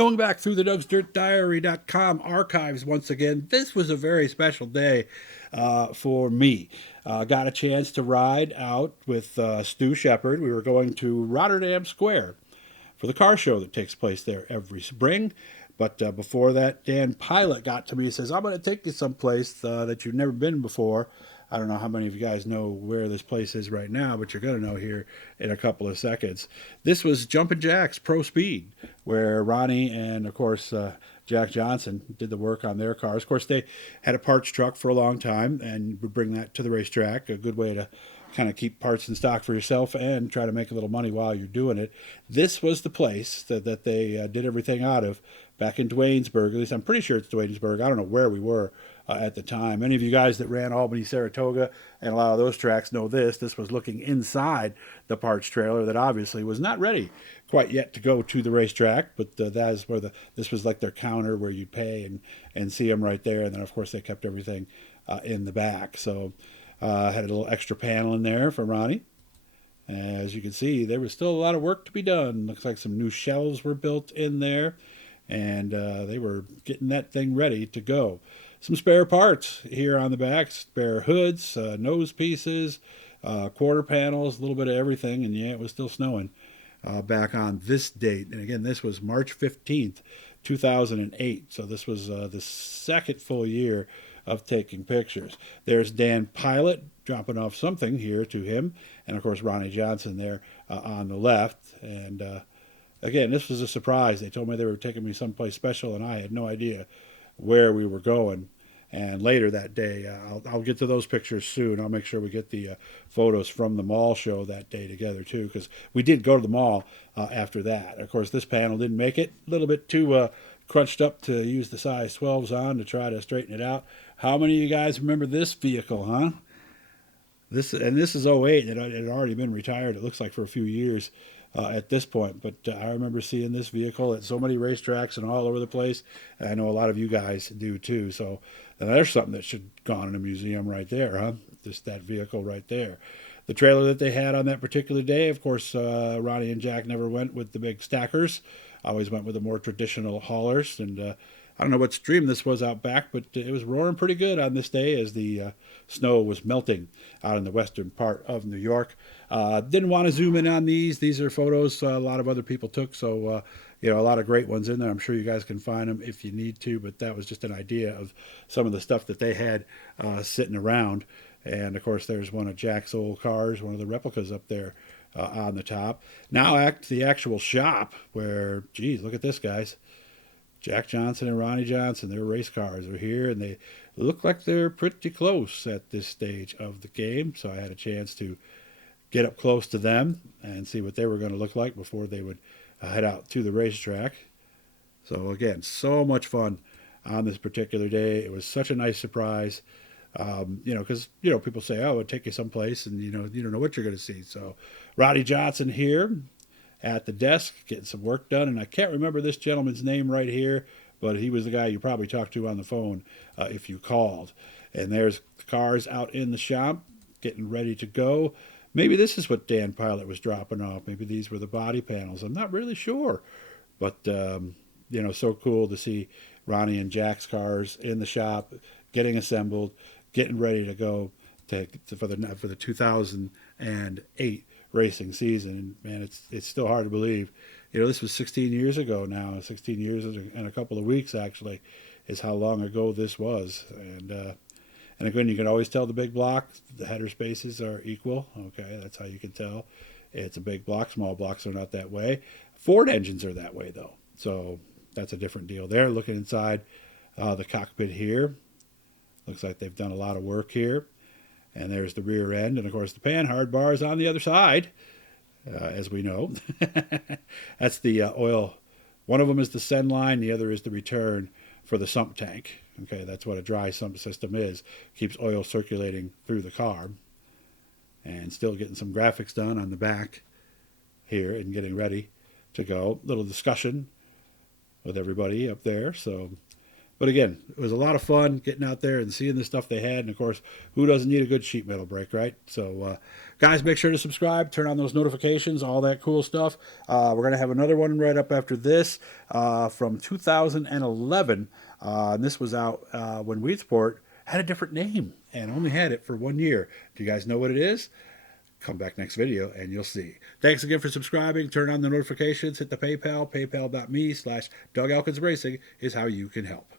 Going back through the Doug'sDirtDiary.com archives once again, this was a very special day for me. Got a chance to ride out with Stu Shepard. We were going to Rotterdam Square for the car show that takes place there every spring. But before that, Dan Pilot got to me and says, I'm going to take you someplace that you've never been before. I don't know how many of you guys know where this place is right now, but you're going to know here in a couple of seconds. This was Jumpin' Jack's Pro Speed, where Ronnie and, of course, Jack Johnson did the work on their cars. Of course, they had a parts truck for a long time and would bring that to the racetrack, a good way to kind of keep parts in stock for yourself and try to make a little money while you're doing it. This was the place that they did everything out of back in Duanesburg. At least I'm pretty sure it's Duanesburg. I don't know where we were at the time. Any of you guys that ran Albany, Saratoga, and a lot of those tracks know this. This was looking inside the parts trailer that obviously was not ready quite yet to go to the racetrack, but that is where this was like their counter where you pay and see them right there. And then, of course, they kept everything in the back. So had a little extra panel in there for Ronnie. As you can see, there was still a lot of work to be done. Looks like some new shelves were built in there, and they were getting that thing ready to go. Some spare parts here on the back, spare hoods, nose pieces, quarter panels, a little bit of everything, and yeah, it was still snowing back on this date. And again, this was March 15th, 2008, so this was the second full year of taking pictures. There's Dan Pilot dropping off something here to him, and of course Ronnie Johnson there on the left. And again, this was a surprise. They told me they were taking me someplace special, and I had no idea where we were going. And later that day, I'll get to those pictures soon. I'll make sure we get the photos from the mall show that day together too, because we did go to the mall after that. Of course, this panel didn't make it. A little bit too crunched up to use the size 12s on to try to straighten it out. How many of you guys remember this vehicle, huh? This is '08. It had already been retired, it looks like, for a few years at this point. But I remember seeing this vehicle at so many racetracks and all over the place. And I know a lot of you guys do too. So there's something that should have gone in a museum right there, huh? Just that vehicle right there. The trailer that they had on that particular day, of course, Ronnie and Jack never went with the big stackers. Always went with the more traditional haulers. And I don't know what stream this was out back, but it was roaring pretty good on this day as the snow was melting out in the western part of New York. Didn't want to zoom in on these. These are photos a lot of other people took, so a lot of great ones in there. I'm sure you guys can find them if you need to, but that was just an idea of some of the stuff that they had sitting around. And, of course, there's one of Jack's old cars, one of the replicas up there on the top. Now the actual shop where, geez, look at this, guys. Jack Johnson and Ronnie Johnson, their race cars are here, and they look like they're pretty close at this stage of the game. So I had a chance to get up close to them and see what they were going to look like before they would head out to the racetrack. So again, so much fun on this particular day. It was such a nice surprise. Because people say, "Oh, it'll take you someplace," and you don't know what you're going to see. So, Ronnie Johnson here at the desk getting some work done, and I can't remember this gentleman's name right here, but he was the guy you probably talked to on the phone if you called. And there's the cars out in the shop getting ready to go. Maybe this is what Dan Pilot was dropping off. Maybe these were the body panels. I'm not really sure, but so cool to see Ronnie and Jack's cars in the shop getting assembled, getting ready to go for the 2008 racing season. And man, it's still hard to believe. This was 16 years ago now. 16 years and a couple of weeks actually is how long ago this was. And again, you can always tell the big block, the header spaces are equal. Okay, that's how you can tell. It's a big block. Small blocks are not that way. Ford engines are that way though, so that's a different deal there. Looking inside the cockpit here. Looks like they've done a lot of work here. And there's the rear end. And, of course, the panhard bar is on the other side, as we know. That's the oil. One of them is the send line. The other is the return for the sump tank. Okay, that's what a dry sump system is. Keeps oil circulating through the car. And still getting some graphics done on the back here and getting ready to go. Little discussion with everybody up there. So But again, it was a lot of fun getting out there and seeing the stuff they had. And of course, who doesn't need a good sheet metal break, right? So, guys, make sure to subscribe, turn on those notifications, all that cool stuff. We're going to have another one right up after this from 2011. And this was out when Weedsport had a different name and only had it for 1 year. Do you guys know what it is? Come back next video and you'll see. Thanks again for subscribing. Turn on the notifications. Hit the PayPal. PayPal.me/Doug Elkins Racing is how you can help.